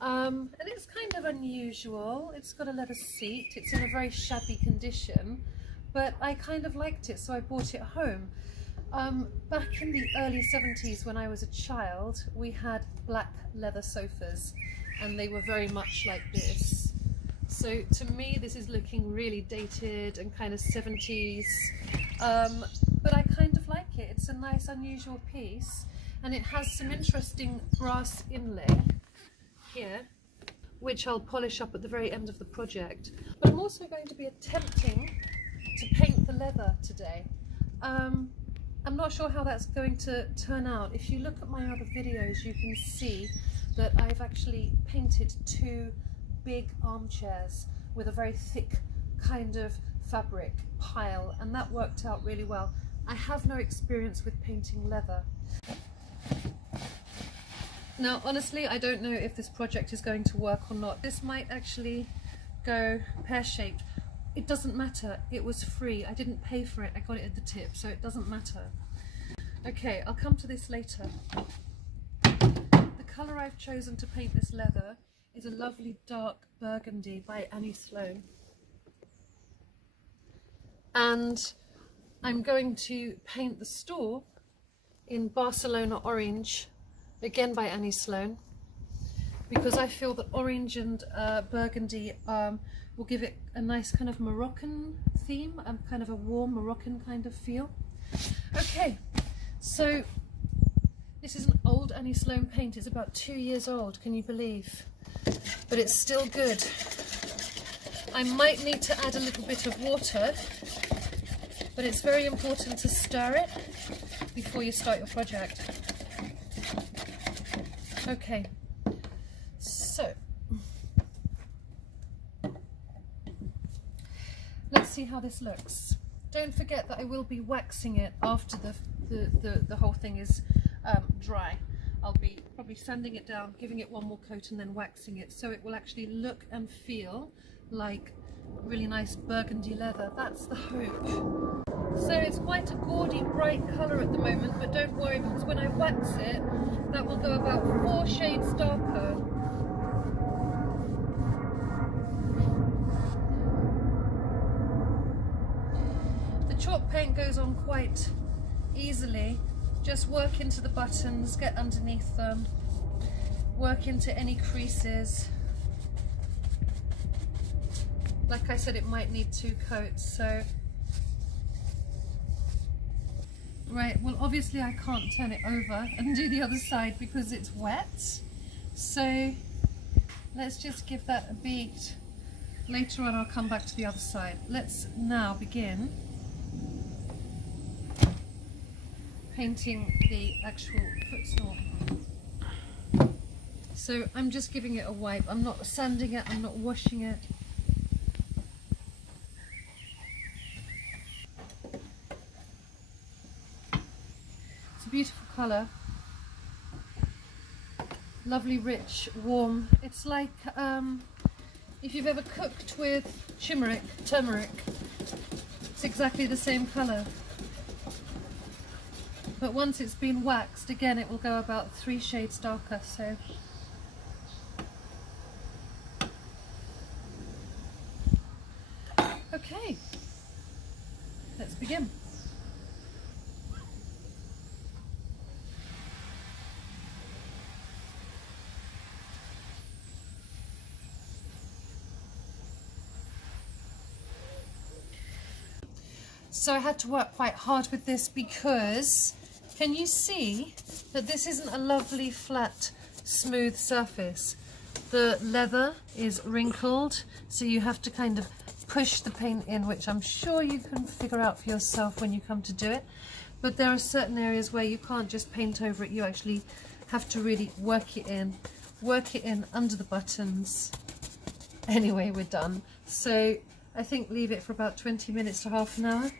And it's kind of unusual. It's got a leather seat. It's in a very shabby condition, but I kind of liked it, so I brought it home. Back in the early 70s when I was a child, we had black leather sofas and they were very much like this. So to me this is looking really dated and kind of 70s, but I kind of like it. It's a nice unusual piece and it has some interesting brass inlay here, which I'll polish up at the very end of the project. But I'm also going to be attempting to paint the leather today. I'm not sure how that's going to turn out. If you look at my other videos, you can see that I've actually painted two big armchairs with a very thick kind of fabric pile, and that worked out really well. I have no experience with painting leather. Now, honestly, I don't know if this project is going to work or not. This might actually go pear-shaped. It doesn't matter, it was free. I didn't pay for it, I got it at the tip, so it doesn't matter. Okay, I'll come to this later. The colour I've chosen to paint this leather is a lovely dark burgundy by Annie Sloan. And I'm going to paint the store in Barcelona orange, again by Annie Sloan, because I feel that orange and burgundy will give it a nice kind of Moroccan theme, kind of a warm Moroccan kind of feel. Okay, so this is an old Annie Sloan paint. It's about 2 years old, can you believe? But it's still good. I might need to add a little bit of water, but it's very important to stir it before you start your project. Okay, so let's see how this looks. Don't forget that I will be waxing it after the whole thing is dry. I'll be probably sanding it down, giving it one more coat and then waxing it, so it will actually look and feel like really nice burgundy leather. That's the hope. So it's quite a gaudy, bright colour at the moment, but don't worry, because when I wax it, that will go about 4 shades darker. The chalk paint goes on quite easily. Just work into the buttons, get underneath them, work into any creases. Like I said, it might need 2 coats, so... Right, well obviously I can't turn it over and do the other side because it's wet. So let's just give that a beat. Later on I'll come back to the other side. Let's now begin painting the actual footsnore. So I'm just giving it a wipe. I'm not sanding it, I'm not washing it. It's a beautiful colour. Lovely, rich, warm. It's like if you've ever cooked with turmeric, it's exactly the same colour. But once it's been waxed, again, it will go about 3 shades darker, so. Okay, let's begin. So I had to work quite hard with this because can you see that this isn't a lovely flat smooth surface? The leather is wrinkled, so you have to kind of push the paint in, which I'm sure you can figure out for yourself when you come to do it. But there are certain areas where you can't just paint over it, you actually have to really work it in under the buttons. Anyway, we're done. So I think leave it for about 20 minutes to half an hour.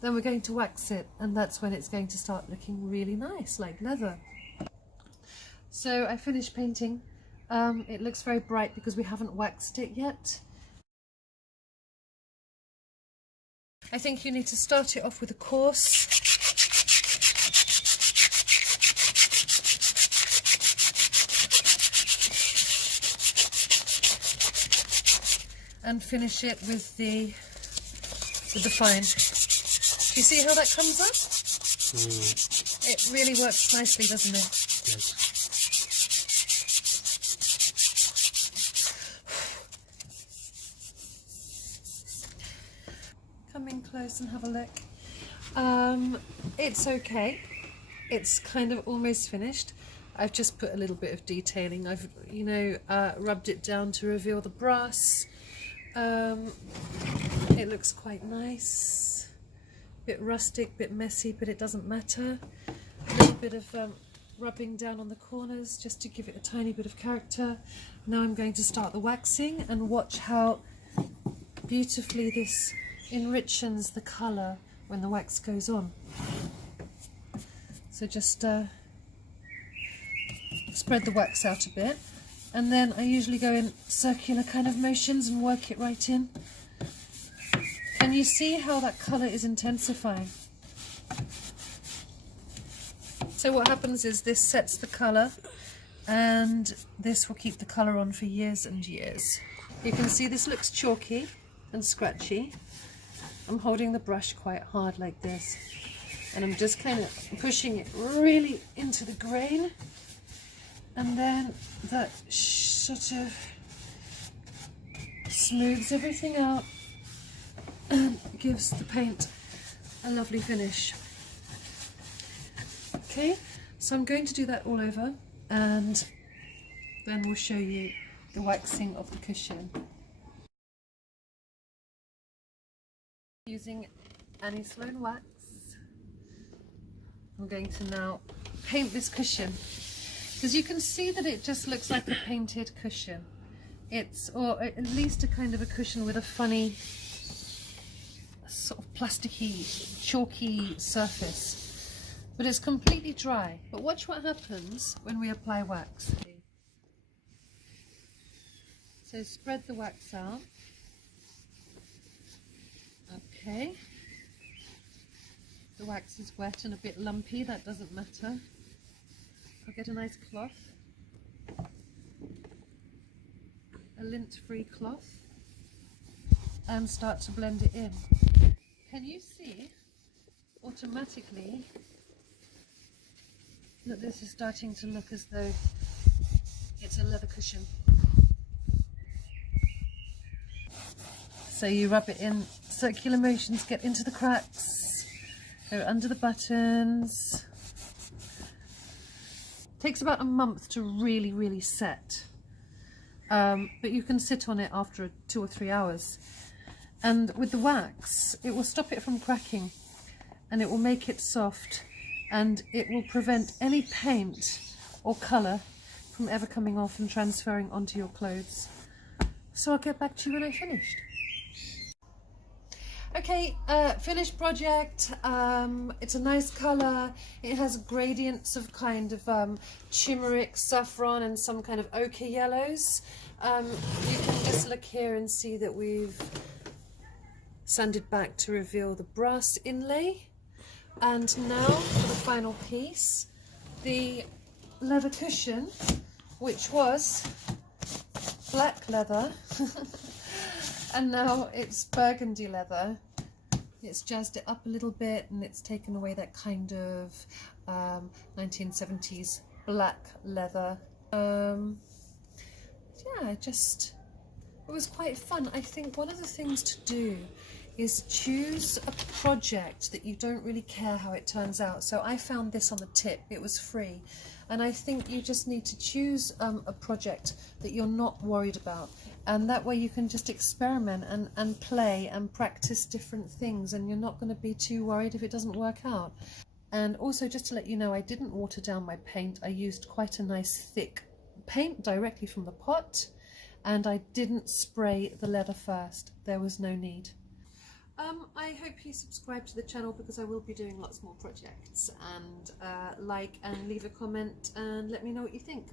Then we're going to wax it, and that's when it's going to start looking really nice, like leather. So I finished painting. It looks very bright because we haven't waxed it yet. I think you need to start it off with a coarse. and finish it with the fine. Do you see how that comes up? It really works nicely, doesn't it? Yes. Come in close and have a look. It's okay. It's kind of almost finished. I've just put a little bit of detailing. I've, rubbed it down to reveal the brass. It looks quite nice. Bit rustic, bit messy, but it doesn't matter. A little bit of rubbing down on the corners just to give it a tiny bit of character. Now I'm going to start the waxing and watch how beautifully this enriches the colour when the wax goes on. So just spread the wax out a bit, and then I usually go in circular kind of motions and work it right in. Can you see how that colour is intensifying? So what happens is this sets the colour, and this will keep the colour on for years and years. You can see this looks chalky and scratchy. I'm holding the brush quite hard like this, and I'm just kind of pushing it really into the grain, and then that sort of smooths everything out and gives the paint a lovely finish. Okay, so I'm going to do that all over, and then we'll show you the waxing of the cushion. Using Annie Sloan wax, I'm going to now paint this cushion, because you can see that it just looks like a painted cushion. Or at least a kind of a cushion with a funny sort of plasticky, chalky surface, but it's completely dry. But watch what happens when we apply wax. So spread the wax out. Okay, the wax is wet and a bit lumpy, that doesn't matter. I'll get a nice cloth, a lint-free cloth, and start to blend it in. Can you see automatically that this is starting to look as though it's a leather cushion? So you rub it in, circular motions, get into the cracks, go under the buttons. Takes about a month to really set, but you can sit on it after 2 or 3 hours. And with the wax, it will stop it from cracking, and it will make it soft, and it will prevent any paint or colour from ever coming off and transferring onto your clothes. So I'll get back to you when I've finished. Okay, finished project. It's a nice colour. It has gradients of kind of turmeric, saffron, and some kind of ochre yellows. You can just look here and see that we've sanded back to reveal the brass inlay. And now for the final piece, the leather cushion, which was black leather. And now it's burgundy leather. It's jazzed it up a little bit, and it's taken away that kind of 1970s black leather. Yeah, it was quite fun. I think one of the things to do is choose a project that you don't really care how it turns out. So I found this on the tip, it was free. And I think you just need to choose a project that you're not worried about. And that way you can just experiment and play and practice different things, and you're not going to be too worried if it doesn't work out. And also, just to let you know, I didn't water down my paint. I used quite a nice thick paint directly from the pot, and I didn't spray the leather first. There was no need. I hope you subscribe to the channel, because I will be doing lots more projects, and like and leave a comment and let me know what you think.